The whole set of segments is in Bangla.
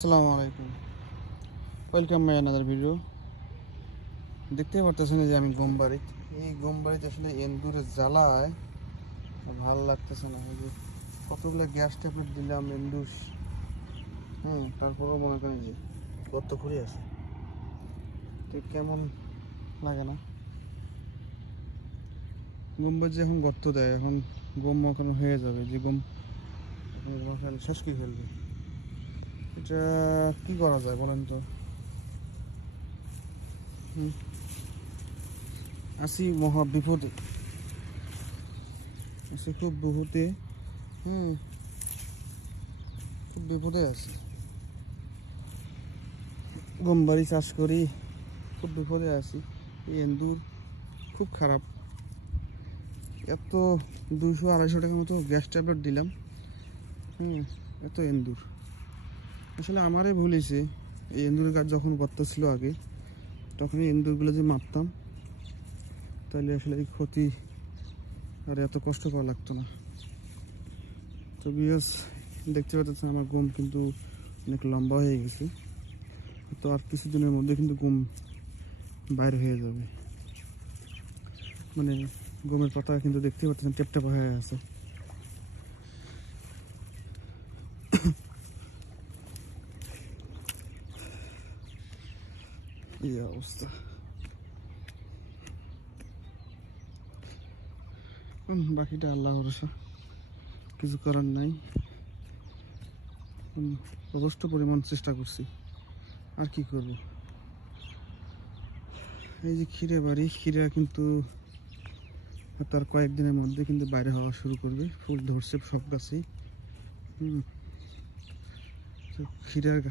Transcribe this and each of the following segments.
আসসালামু আলাইকুম, ওয়েলকাম মাই আনাদার ভিডিও। দেখতে পারতেছেন যে আমি গম বাড়িতে, এই গম বাড়িতে আসলে এন্দুরের জ্বালায় ভালো লাগতেছে না। এই যে কতগুলো গ্যাস ট্যাবলেট দিলাম এন্দুর, তারপরেও মনে করেন যে গর্ত খুঁড়ে আছে, তো কেমন লাগে না। গম বাড়ি যে এখন গর্ত দেয়, এখন গম এখন হয়ে যাবে, যে গম শেষ করে ফেলবে। এটা কি করা যায় বলেন তো? আসি মহা বিপদে, আসি খুব বহুতে, খুব বিপদে আছি। গম বাড়ি চাষ করি, খুব বিপদে আছি। এই এন্দুর খুব খারাপ। এত 200-250 টাকার মতো গ্যাস ট্যাবলেট দিলাম, এত এন্দুর। আসলে আমারই ভুল হয়েছে। এই এন্দুরের গাছ যখন গর্ত ছিল আগে, তখন এই এন্দুরগুলো যে মারতাম, তাহলে আসলে এই ক্ষতি আর এত কষ্ট করা লাগতো না। তো বিকজ দেখতে পাচ্ছেন আমার গম কিন্তু অনেক লম্বা হয়ে গেছে, তো আর কিছুদিনের মধ্যে কিন্তু গম বাইরে হয়ে যাবে। মানে গমের পাতা কিন্তু দেখতে পাচ্ছেন টেপটেপা হয়ে আছে। এই অবস্থা, বাকিটা আল্লাহ ভরসা, কিছু করার নাই। যথেষ্ট পরিমাণ চেষ্টা করছি, আর কি করব। এই যে ক্ষীরে বাড়ি, ক্ষীরা কিন্তু তার কয়েকদিনের মধ্যে কিন্তু বাইরে হওয়া শুরু করবে, ফুল ধরছে সব গাছেই। তো ক্ষীরার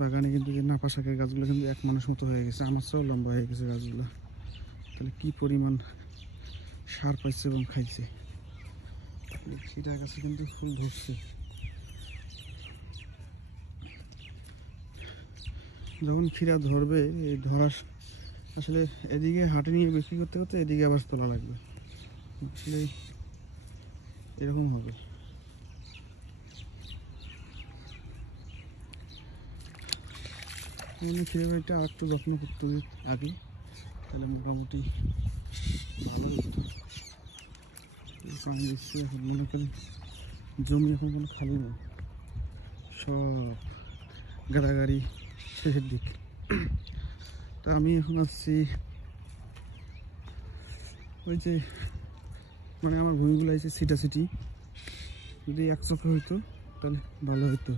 বাগানে কিন্তু যে নাপা শাকের গাছগুলো কিন্তু এক মানুষ মতো হয়ে গেছে, আমার চেয়েও লম্বা হয়ে গেছে গাছগুলো। তাহলে কি পরিমাণ সার পাইছে এবং খাইছে। ক্ষীরা গাছে কিন্তু ফুল ধরছে। যখন ক্ষীরা ধরবে, এই ধরার আসলে এদিকে হাটে নিয়ে বিক্রি করতে করতে এদিকে আবার তোলা লাগবে, আসলে এরকম হবে। ক্ষীরা বাড়িটা আর একটু যত্ন করতে হবে আগে, তাহলে মোটামুটি ভালো হতো। এখন মনে করেন জমি এখন কোনো খালি নেই, সব গাড়াগাড়ি শেষের দিক। তা আমি এখন আসছি ওই যে, মানে আমার ভূমিগুলো আছে সিটি, যদি এক চোখে হইতো তাহলে ভালো হতো,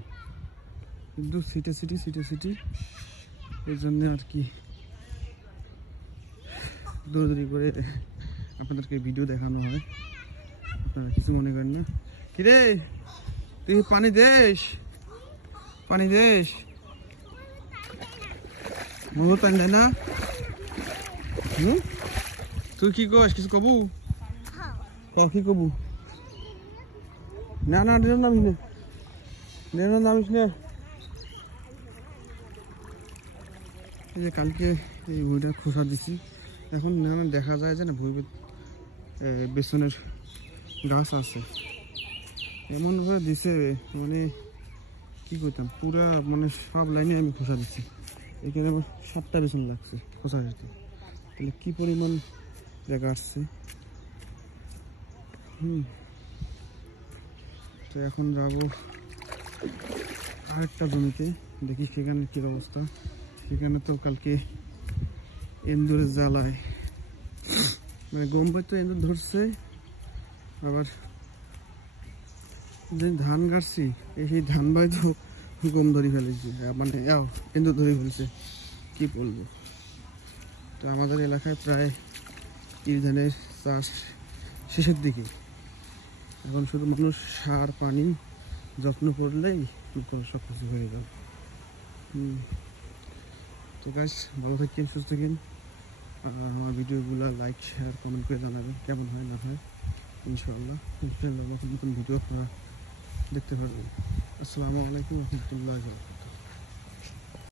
কিন্তু সিটি এই জন্য আর কি দৌড়দৌড়ি করে আপনাদেরকে ভিডিও দেখানো হয়। আপনারা কিছু মনে করেন না। কিরে তুই পানি দেশ বহুত পানি দেয় না। তুই কি কস, কিছু কবু কি কবু? না নামিস না। এই যে কালকে এই ভুঁইটার খোসা দিছি, এখন দেখা যায় যে না ভুঁই বেসনের গাছ আছে, এমন ভাবে দিছে, মানে কি করতাম, পুরা মানে সব লাইনে আমি খোসা দিচ্ছি। এখানে আমার 7টা বেসন লাগছে খোসা দিতে, তাহলে কি পরিমাণ জায়গা আসছে। তো এখন যাবো আরেকটা জমিতে, দেখি সেখানে কি অবস্থা। সেখানে তো কালকে এন্দুরের জ্বালায়, মানে গম বাড়ি তো এন্দুর ধরছে, আবার যে ধান গাড়ছি সেই ধান বাড়ি তো গম ধরে ফেলেছে, মানে এন্দুর ধরে ফেলছে, কি বলবো। তো আমাদের এলাকায় প্রায় এই ধানের চাষ শেষের দিকে, এখন শুধু মানুষ সার পানি যত্ন করলেই সব কিছু হয়ে যাবে। তো গাইস, ভালো থাকেন, সুস্থ থাকেন। আমার ভিডিওগুলো লাইক শেয়ার কমেন্ট করে জানাবেন কেমন হয় না হয়। ইনশাআল্লাহ নতুন ভিডিও আপনারা দেখতে পারবেন। আসসালামু আলাইকুম রহমতুল্লাহ।